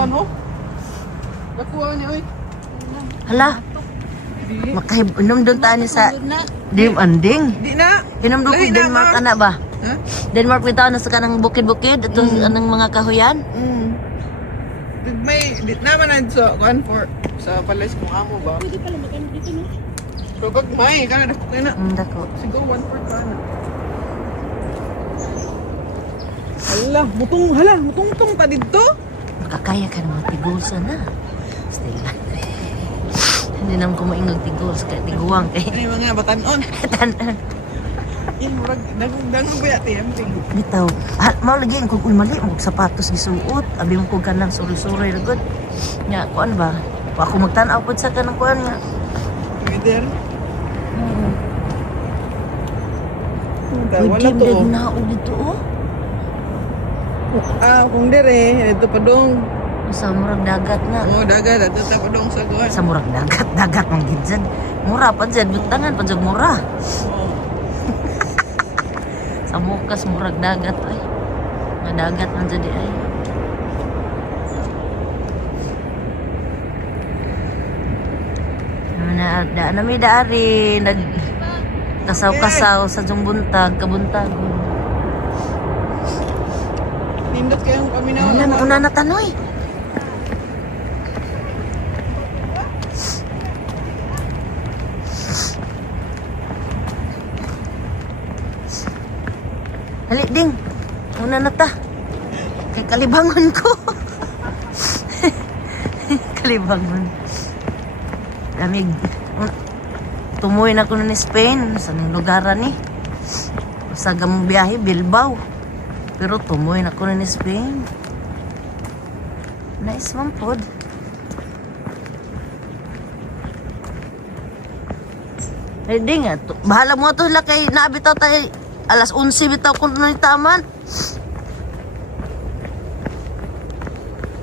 man, oh. Nakuha niya, oy. Hala, Di. makahinom doon tayo sa Anding. Di na. Inom doon Lahi kung na, Denmark man. ana ba? Ha? Denmark bitaw na sa kanang bukid-bukid itong anong mga kahuyan. May, di naman na sa, kuan for, sa palis mong amo ba? Pwede pala magano dito, no? So, pag may, kana na, na. Dako. Siguro 1/4 ka na. Mutong ta dito. Makakaya ka naman tigulsa na. Still. Hindi naman ko maingog tigulsa kaya tiguwang kay Ay, mga batanon. tanan. Murag, dagong ba yati, amping. Bitaw. Mao lagi kung mali mo sapatos gisuot. Abi mo kog kanang suri-suri ra gud. Nya kuan ba? Wa ako magtan-aw pud sa kanang kuan nga. Weather. Uy, Wala Jim, to. dahil naog dito oh. Kung dire, ito pa dong. Sa murag dagat na. Oh, dagat, ito pa dong sa kuan. Sa murag dagat, dagat man gid dyan. Mura pa dyan, butangan pa dyan mura. Sa mukas murag dagat ay. Nga dagat man dyan di ay. Daan na may daari, nag kasaw-kasaw sa diyong buntag, kabuntag. Nindot kayong kami na Alam, una na tanoy. Hali ding, una na ta. Kay kalibangon ko. Kalibangon. Lamig. Tumuwi na ko ni Spain. Sa lugaran ni. Sa gamong biyahe, Bilbao. Pero tumuwi na ko ni Spain. Nice man pod. Hindi nga. Bahala mo ito sila kay nabitaw tayo. Alas 11 bitaw ko na taman.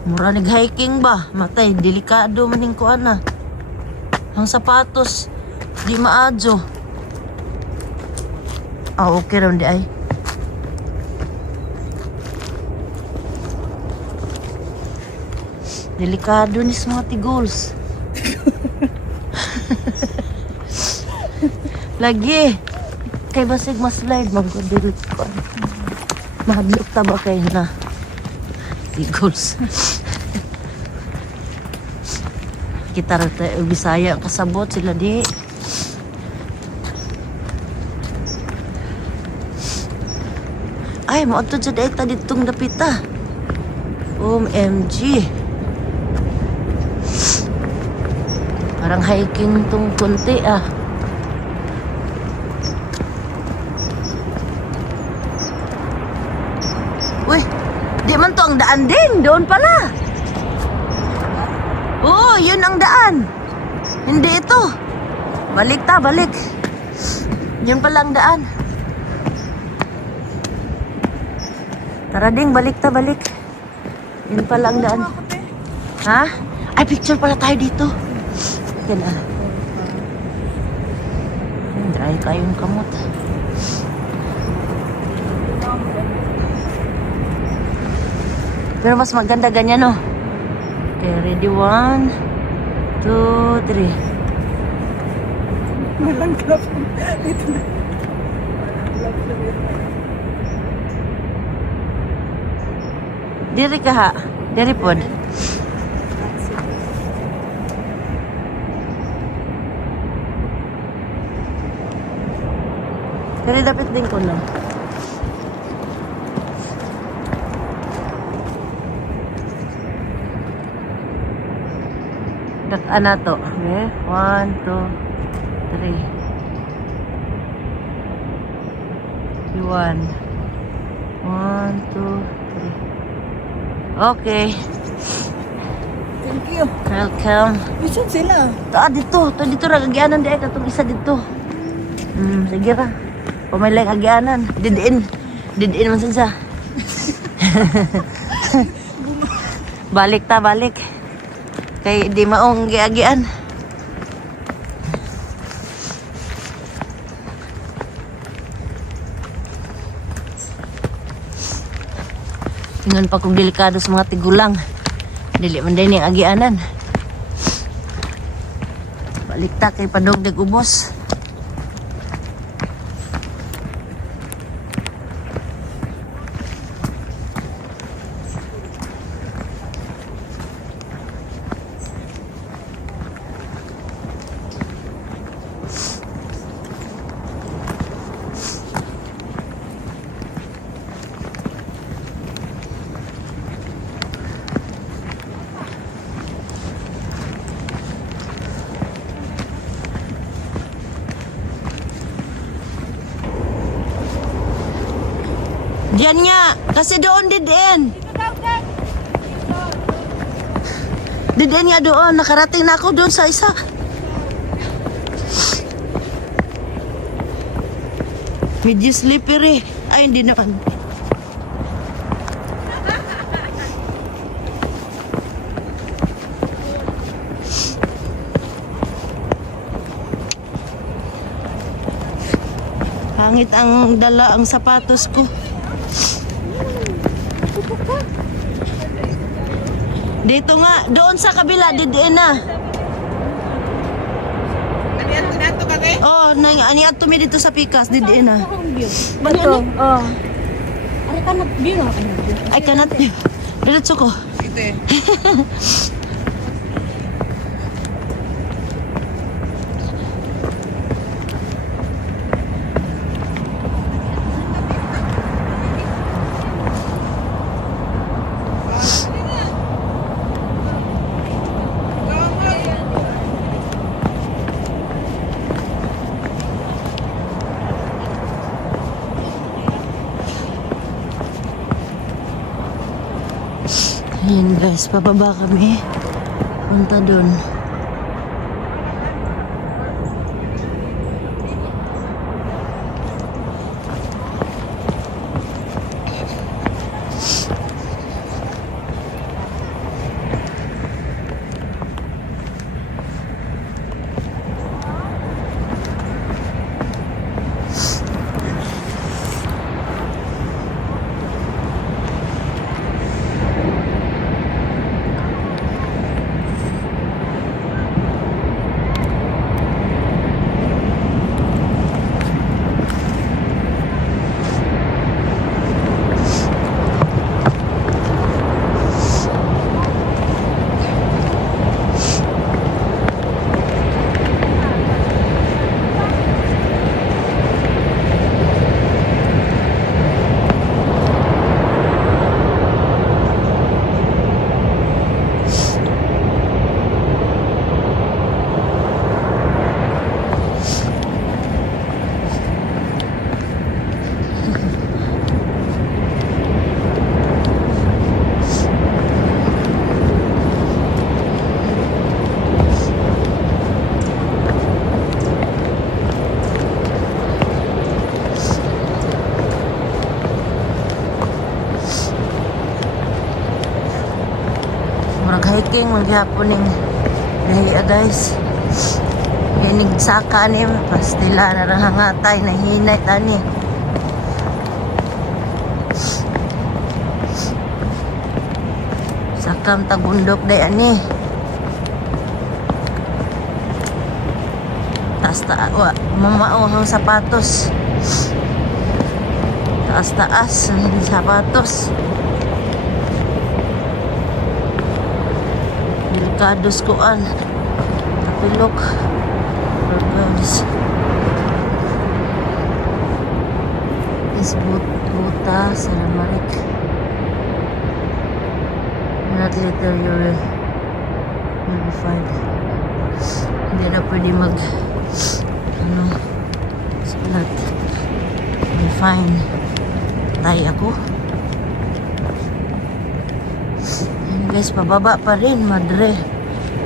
Mura nag-hiking ba? Matay, delikado maning ko ana. Ang sapatos, di maadyo. Okay raw di ay. Delikado ni sa mga tigols. Lagi. Kay basig mas slide mag-delete ko. Mahadlok ta ba kayo na? Tigols. Kita rin tayo Bisaya kasabot sila di. Ay, maadto dyan ay ta ditong dapita. OMG. Parang hiking tong konti ah. Uy, di man to ang daan din. Doon pala. Oo, yun ang daan. Hindi ito. Balik ta, balik. Yun pala ang daan. Tara ding, balik ta, balik. Yun pala ang daan. Ha? Ay, picture pala tayo dito. Yan ah. Dry kayong kamot. Pero mas maganda ganyan, no? Okay, ready? 1, 2, 3. Malanggap. Ito na. Diri ka ha? Diri pod. Kaya dapat din ko lang. Ana to. Okay. 1, 2, 3. 1, 1, 2, 3. Okay. Thank you. Welcome. Bisan sila. Dito ra kagyanan di ay katong isa dito. Sige ra. Pamilay kagyanan. Didiin man sa. Balik ta, balik. Kay di maong giagian. Ingon pa kong delikado sa mga tigulang. Dili man din yung agianan. Balik ta kay padugdag ubos. Diyan nga, kasi doon didin. Didin nga doon, nakarating na ako doon sa isa. Medyo slippery. Ay, hindi naman. Pangit ang dala ang sapatos ko. Dito nga, doon sa kabila, didiin na. Nato ka te? Oh, aniat tumi dito sa Pikas, didiin na. Bato. Oh. Ay kanat view na kanat view. Ay, kanat. Diretso ko. Ite. Ayan guys, pababa kami. Punta dun. Hiking maghapon ning nahiya guys. Hinig saka ni pastila na rangatay na hinay tani. Sakam tagundok day ani. Taas mamao ang sapatos. Taas ang sapatos. Kados kuan tapilok kados buta sa lamarik. Not later you'll be fine. Hindi na pwede salat. Be fine. Tay ako. Guys, pababa pa rin, madre.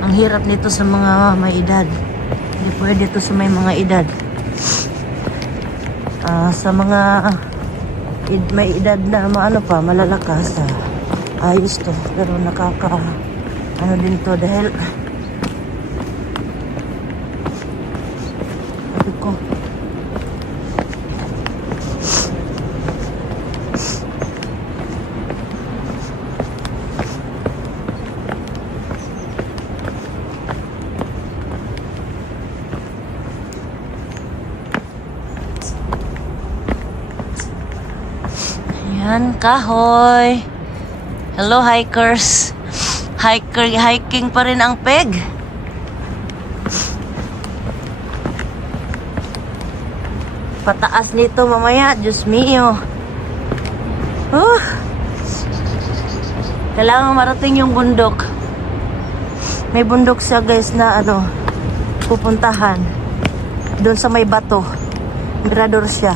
Ang hirap nito sa mga may edad. Hindi pwede ito sa may mga edad. Sa mga may edad na malalakas, ayos to. Pero ano din to dahil sabi ko, Yan, kahoy. Hello, hikers. Hiking pa rin ang peg. Pataas nito mamaya, Diyos mio. Kailangan marating yung bundok. May bundok siya guys na pupuntahan. Doon sa may bato. Mirador siya.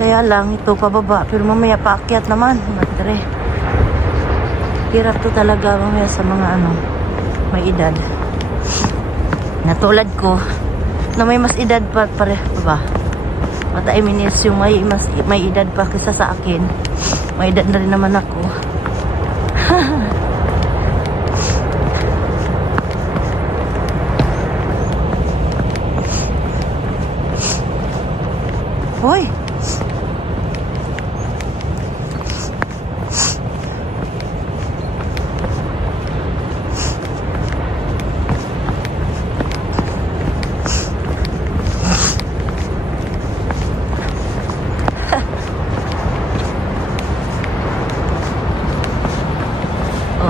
Kaya lang, ito pababa. Pero mamaya paakyat naman. Madre. Hirap to talaga mamaya sa mga may edad. Natulad ko, na may mas edad pa ba? Mata minis yung may edad pa kaysa sa akin. May edad na rin naman ako. Hoy!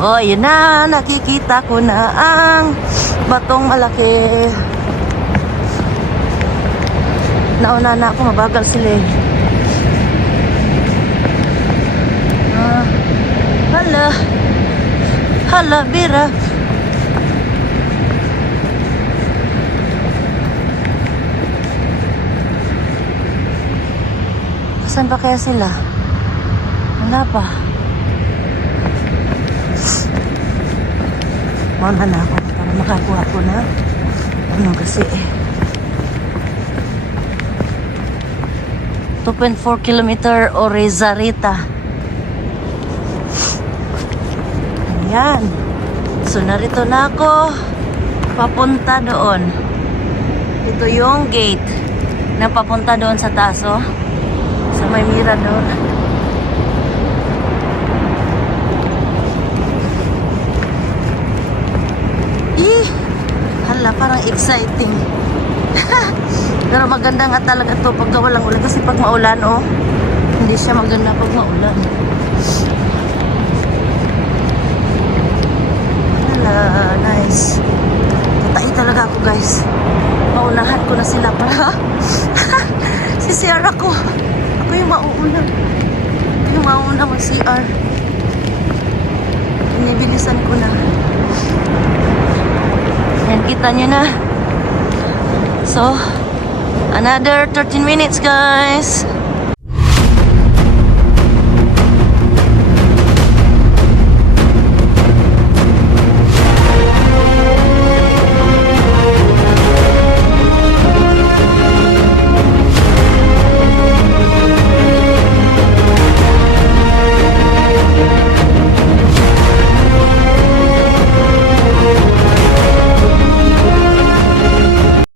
Oh, yun na. Nakikita ko na ang batong malaki. Nauna na ako. Mabagal sila eh. Hala. Hala, Bira. Saan ba kaya sila? Wala pa. Mauna na ako para makakuha ko na kasi 2.4 kilometer Orizarita. Ayan. So narito na ako papunta doon. Ito yung gate na papunta doon sa taas sa may mirador. Hala, parang exciting. Pero maganda nga talaga to pag walang ulan. Kasi pag maulan, hindi siya maganda pag maulan. Hala, nice. Tatain talaga ako guys. Maunahan ko na sila para si CR ako. Ako yung mauuna. Yung mauuna mag-CR. Inibilisan ko na. Yan, kita nyo na. So, another 13 minutes guys.